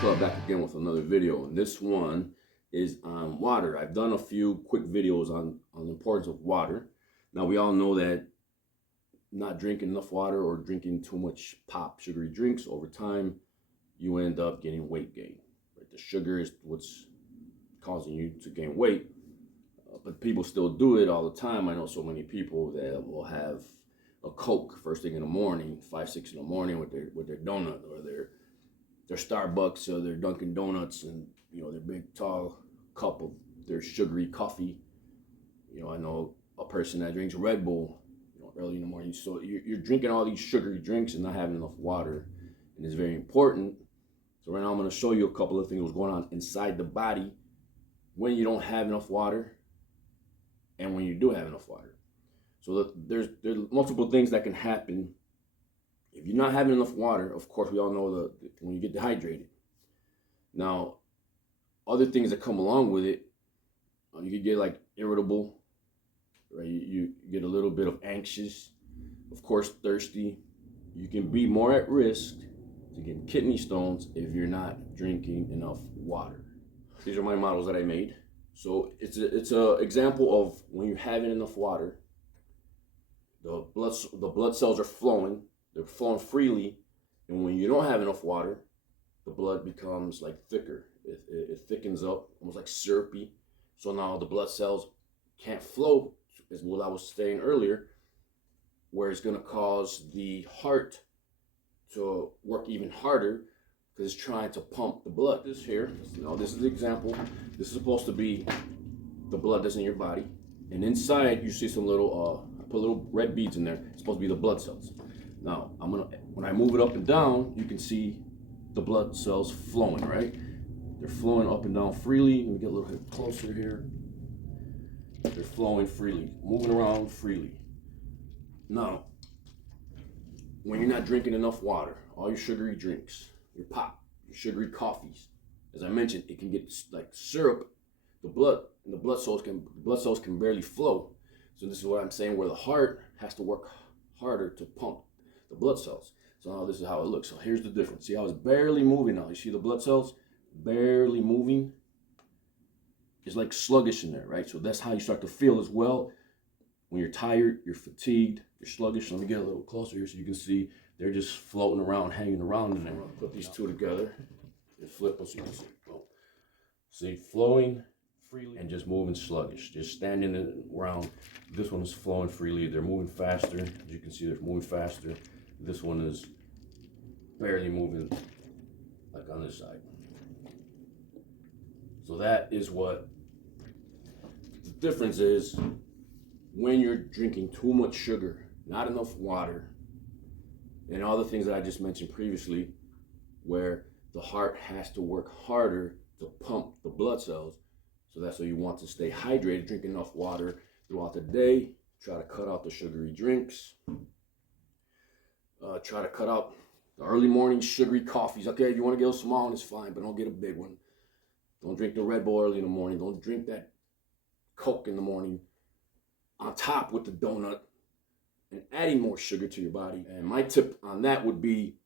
Club back again with another video, and this one is on water. I've done a few quick videos on the importance of water. Now we all know that not drinking enough water or drinking too much pop sugary drinks over time, you end up getting weight gain. Right? The sugar is what's causing you to gain weight, but people still do it all the time. I know so many people that will have a Coke first thing in the morning, 5, 6 in the morning with their donut or their Starbucks or their Dunkin' Donuts, and their big tall cup of their sugary coffee. I know a person that drinks Red Bull early in the morning. So you're drinking all these sugary drinks and not having enough water, and it's very important. So right now I'm going to show you a couple of things what's going on inside the body when you don't have enough water and when you do have enough water. So there's multiple things that can happen if you're not having enough water. Of course, we all know when you get dehydrated. Now, other things that come along with it, you could get like irritable, right? You get a little bit of anxious, of course, thirsty. You can be more at risk to get kidney stones if you're not drinking enough water. These are my models that I made. So it's a example of when you're having enough water, the blood cells are flowing. They're flowing freely, and when you don't have enough water, the blood becomes like thicker. It thickens up, almost like syrupy. So now the blood cells can't flow, is what I was saying earlier, where it's going to cause the heart to work even harder because it's trying to pump the blood. This is the example. This is supposed to be the blood that's in your body, and inside you see some little I put little red beads in there. It's supposed to be the blood cells. Now when I move it up and down, you can see the blood cells flowing, right? They're flowing up and down freely. Let me get a little bit closer here. They're flowing freely, moving around freely. Now, when you're not drinking enough water, all your sugary drinks, your pop, your sugary coffees, as I mentioned, it can get like syrup. The blood cells can barely flow. So this is what I'm saying, where the heart has to work harder to pump the blood cells. So now this is how it looks. So here's the difference. See how it's barely moving now? You see the blood cells barely moving? It's like sluggish in there, right? So that's how you start to feel as well. When you're tired, you're fatigued, you're sluggish. Let me get a little closer here so you can see they're just floating around, hanging around in there. I'll put these two together and flip them so you can see. Boom. See, flowing freely and just moving sluggish, just standing around. This one is flowing freely. They're moving faster. As you can see, they're moving faster. This one is barely moving, like on this side. So that is what the difference is when you're drinking too much sugar, not enough water, and all the things that I just mentioned previously, where the heart has to work harder to pump the blood cells. So that's why you want to stay hydrated, drink enough water throughout the day. Try to cut out the sugary drinks. Try to cut out the early morning sugary coffees. Okay, if you want to get a small one, it's fine, but don't get a big one. Don't drink the Red Bull early in the morning. Don't drink that Coke in the morning on top with the donut and adding more sugar to your body. And my tip on that would be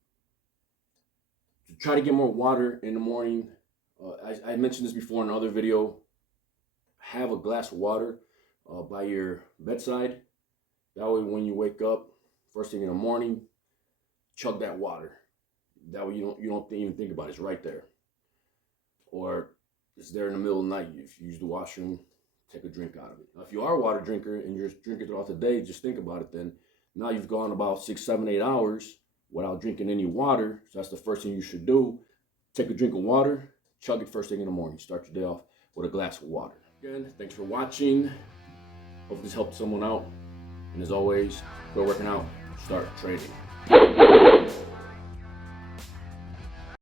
to try to get more water in the morning. I mentioned this before in another video. Have a glass of water by your bedside. That way when you wake up first thing in the morning, chug that water. That way you don't even think about it. It's right there. Or it's there in the middle of the night. If you use the washroom, take a drink out of it. Now, if you are a water drinker and you're drinking throughout the day, just think about it then. Now you've gone about 6, 7, 8 hours without drinking any water. So that's the first thing you should do. Take a drink of water, chug it first thing in the morning. Start your day off with a glass of water. Again, thanks for watching. Hope this helped someone out. And as always, quit working out, start trading.